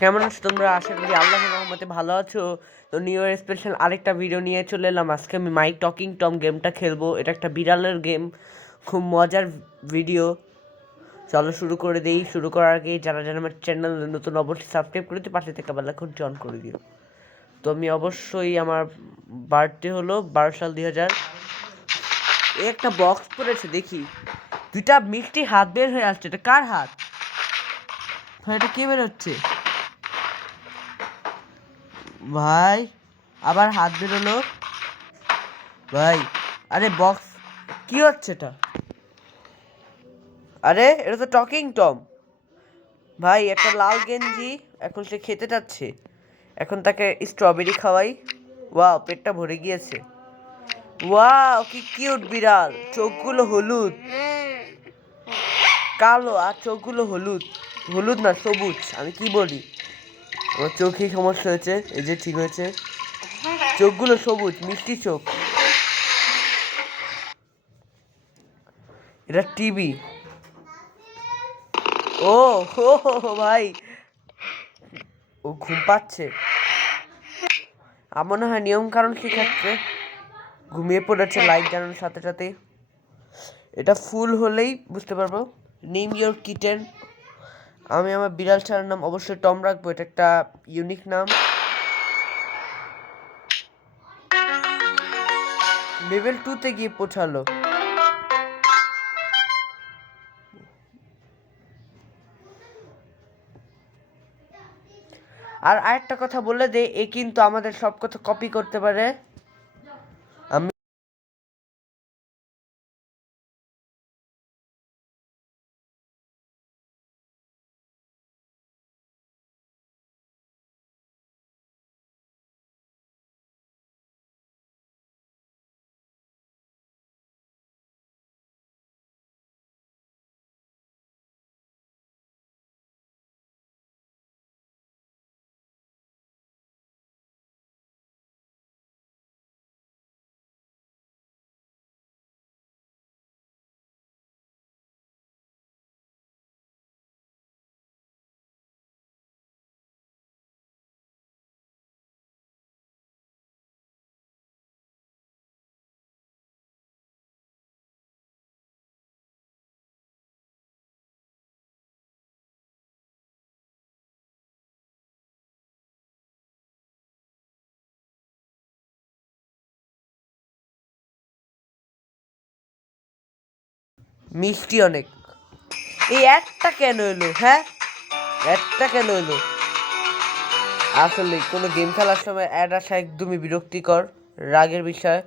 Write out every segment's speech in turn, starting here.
কেমন আছো তোমরা? আশা করি আল্লাহর রহমতে ভালো আছো। তো নিউ ইয়ার স্পেশাল আরেকটা ভিডিও নিয়ে চলে এলাম। আজকে আমি মাই টকিং টম গেমটা খেলবো। এটা একটা বিড়ালের গেম, খুব মজার ভিডিও। চলো শুরু করে দিই। শুরু করার আগে যারা যারা আমার চ্যানেল নতুন অবশ্যই সাবস্ক্রাইব করে দিও, পাশে থেকে বেল আইকনটি অন করে দিও। তো আমি অবশ্যই, আমার বার্থডে হলো 12 সাল 2000। একটা বক্স পড়েছে, দেখি দুইটা মিষ্টি হাত বের হয়ে আসছে। এটা কার হাত? এটা কে বেরোচ্ছে ভাই? আবার হাত বেরোলো ভাই। আরে বক্স কি হচ্ছে এটা? আরে এটা তো টকিং টম ভাই। একটা লাল গেঞ্জি, এখন সে খেতে যাচ্ছে। এখন তাকে স্ট্রবেরি খাওয়াই। ওয়াও, পেটটা ভরে গিয়েছে। ওয়াও, কি কিউট বিড়াল। চোখগুলো হলুদ কালো, আর চোখগুলো হলুদ। হলুদ না, সবুজ। আমি কি বলি, আমার চোখেই সমস্যা হয়েছে। এই যে ঠিক হয়েছে। চোখগুলো সবুজ, মিষ্টি চোখ। এটা টিভি। ও হো হো হো ভাই, ও ঘুম পাচ্ছে। আমার মনে হয় নিয়ম কারণ শিখাচ্ছে। ঘুমিয়ে পড়েছে লাইট জ্বালানোর সাথে সাথে। এটা ফুল হলেই বুঝতে পারবো। Name your kitten. আমি আমার বিড়াল ছাড়ার নাম অবশ্যই টম রাখবো। এটা একটা ইউনিক নাম। লেভেল 2-তে গিয়ে পৌঁছালো। আর আরেকটা কথা বলে দে, এ কিন্তু আমাদের সব কথা কপি করতে পারে। আমি মিষ্টি অনেক। এই একটা কেন এলো? হ্যাঁ, একটা কেন এলো? আসলে কোনো গেম খেলার সময় অ্যাড আসা একদমই বিরক্তিকর, রাগের বিষয়।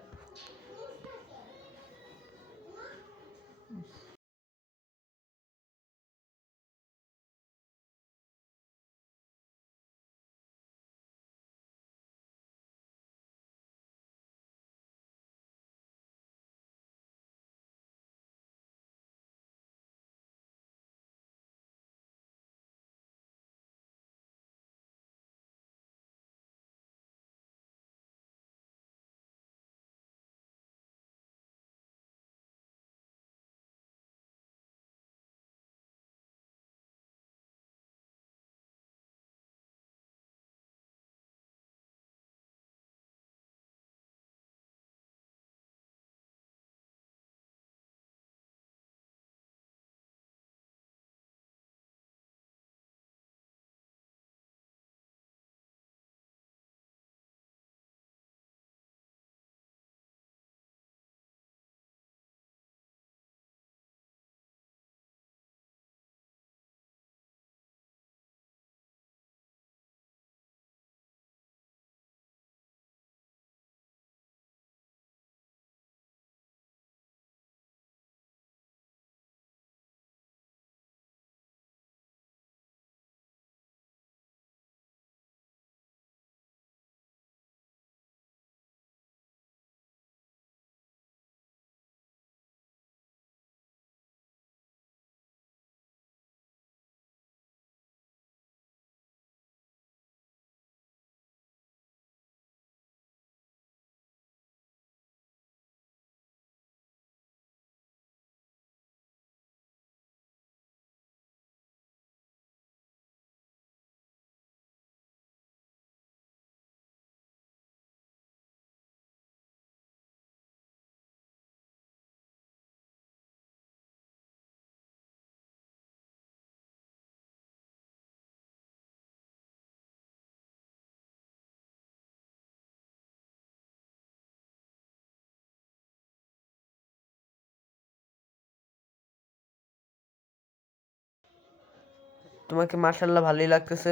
তোমাকে মাশাআল্লাহ ভালোই লাগতেছে।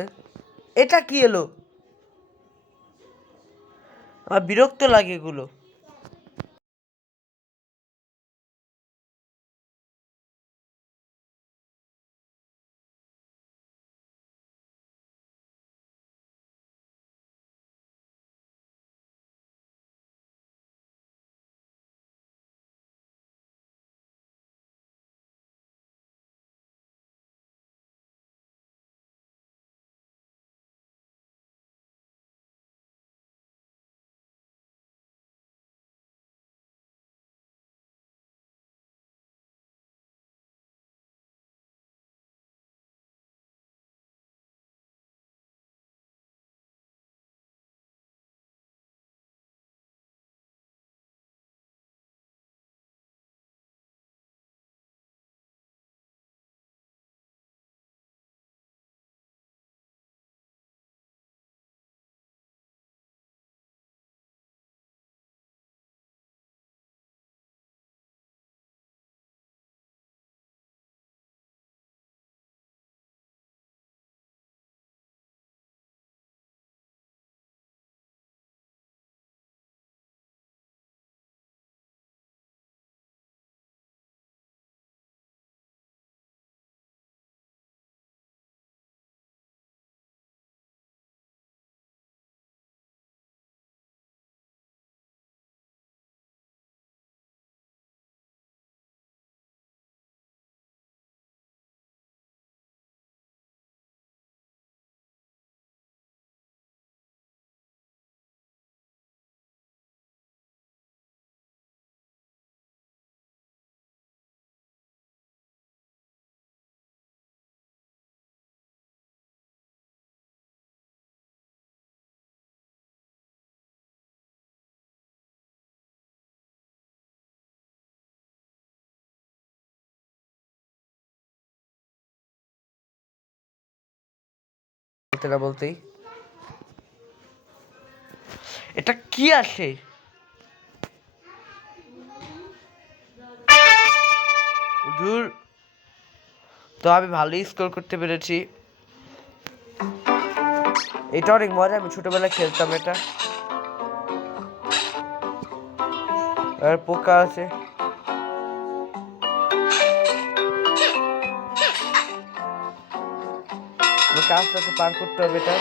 এটা কি এলো? আমার বিরক্ত লাগে এগুলো। বলতে না বলতেই এটা কি আসে? দূর। তো আমি ভালোই স্কোর করতে পেরেছি। এটা অনেক মজা, আমি ছোটবেলায় খেলতাম এটা। আর পোকা আছে। আমাকে আস্তে আস্তে পার করতে হবে এটা।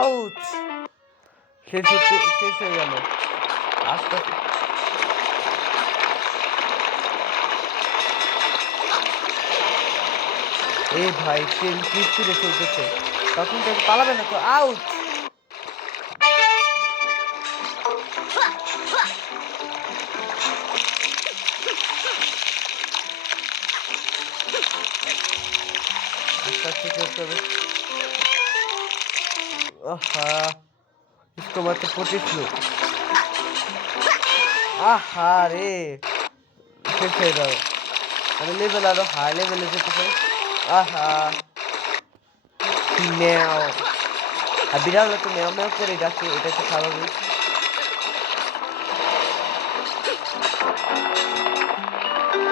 আউচ! শেষ হয়ে গেল। আস্তে আস্তে। এই ভাই ট্রেন কি স্পিডে চলতেছে, তখন তো পালাবে না তো। আউচ! আস্তে আস্তে চলতে হবে। আহা, তোমার তো পচিছিল। আহা রে, শেষ হয়ে গেল। আমি লেভেল আরো হাই লেভেলে যেতে চাই। আহা, ম্যাও। আর বিড়াল তো ম্যাও ম্যাও করে ডাকে, এটা তো স্বাভাবিক।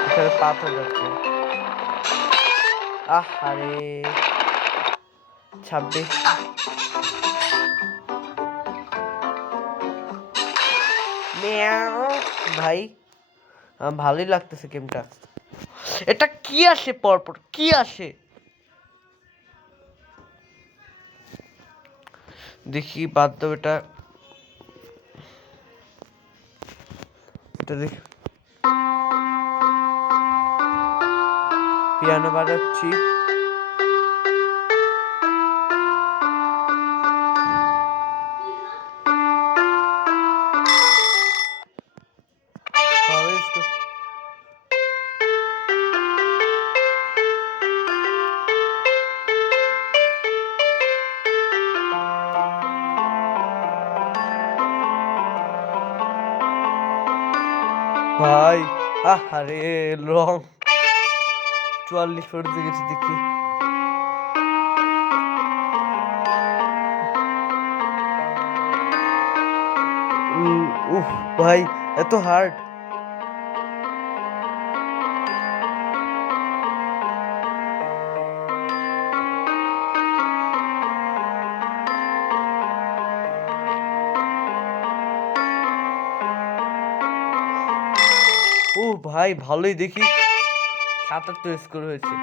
এখানে পাথর যাচ্ছে। আহারে, 26। ম্যাও। ভাই ভালোই লাগতেছে গেমটা। এটা কি আসে পরপর, কি আসে? দেখি বাদ দাও এটা। এটা দেখি, পিয়ানো বাজাচ্ছি। ভাই আহারে, লং 44 পড়তে গেছি দেখি। উফ ভাই, এত হার্ড। ভাই ভালোই দেখি ৭৭ স্কোর হয়েছে।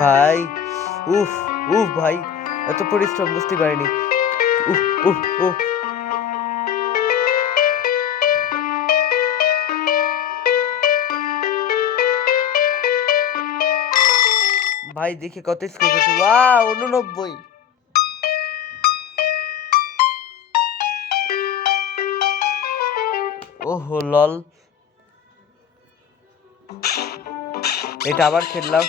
ভাই উফ উফ ভাই এত পরিশ্রম বুঝতে পারিনি। উফ উফ উফ ভাই দেখি কত স্কোর করছে। ওয়াও 89। ওহো লল, এটা আবার খেললাম।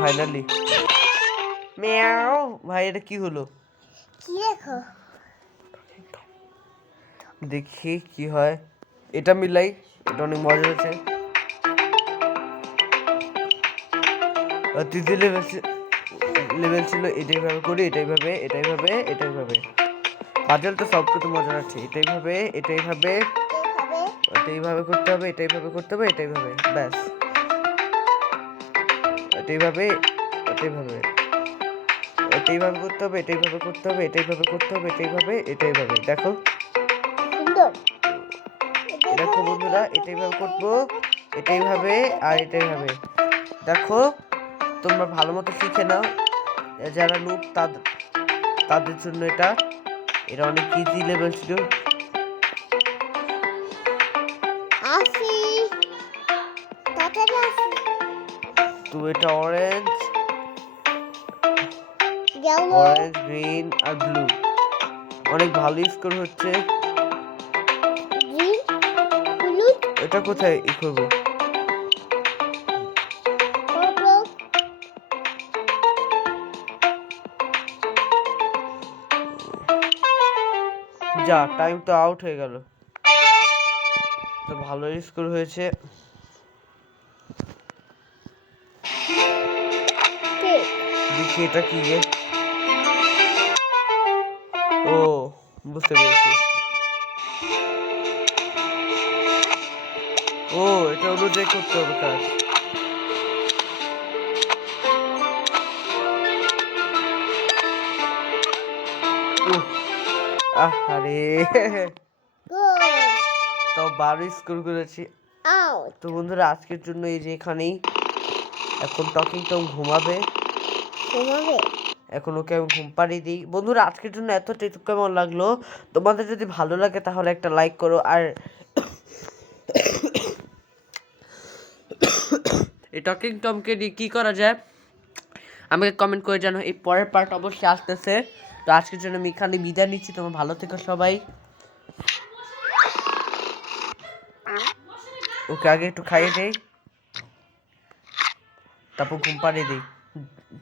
Finally meow. ভাই এটা কি হলো? কি দেখো? দেখি কি হয়। এটা মিলাই, এটা অনেক মজা হচ্ছে। তৃতীয় লেভেল ছিল, এটাই ভাবে করি, এটাই ভাবে, এটাই ভাবে, এটাই ভাবে। পাজল তো সব কিছু মজা আছে। এটাই ভাবে, এটাই ভাবে, এটাই ভাবে করতে হবে, এটাই ভাবে করতে হবে, এটাই ভাবে, ব্যাস। এটাই ভাবে, এটাই ভাবে, এটাই ভাবে করতে হবে, এটাই ভাবে করতে হবে, এটাই ভাবে করতে হবে, এটাই ভাবে, এটাই ভাবে। দেখো সুন্দর। দেখো বন্ধুরা, এটাই ভাবে করবো, এটাই ভাবে আর এটাই ভাবে। দেখো তোমরা ভালো মতো শিখে নাও। যারা নুব তাদের জন্য এটা অনেক ইজি লেভেল ছিল। আসি তাড়াতাড়ি আসি। তো এটা অরেঞ্জ, ইয়েলো, গ্রিন আর ব্লু। অনেক ভালো স্কোর হচ্ছে। গ্রিন, হলুদ, এটা কোথায় করবো? পার্পল। যা টাইম তো আউট হয়ে গেল। তো ভালো স্কোর হয়েছে। দেখি এটা কি গে? ও বুঝতে পেরেছি। ও এটা অনুযায়ী করতে হবে কাজ। আরে তো 12 স্কোর করেছি। তো বন্ধুরা আজকের জন্য এই যে এখানেই। এখন টকিং টম ঘুমাবে। এখন ওকে আমি ঘুম পাড়িয়ে দিই। বন্ধুরা আজকের জন্য এতটাই। কেমন লাগলো? তোমাদের যদি ভালো লাগে তাহলে একটা লাইক করো। আর এই টকিং টমকে নিয়ে কী করা যায় আমাকে কমেন্ট করে জানো। এই পরের পার্ট অবশ্যই আসতেছে। তো আজকের জন্য আমি এখানে বিদায় নিচ্ছি। তোমার ভালো থেকো সবাই। ওকে আগে একটু খাইয়ে দেই, তারপর ঘুম পাড়িয়ে দিই।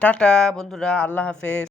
টাটা বন্ধুরা, আল্লাহ হাফেজ।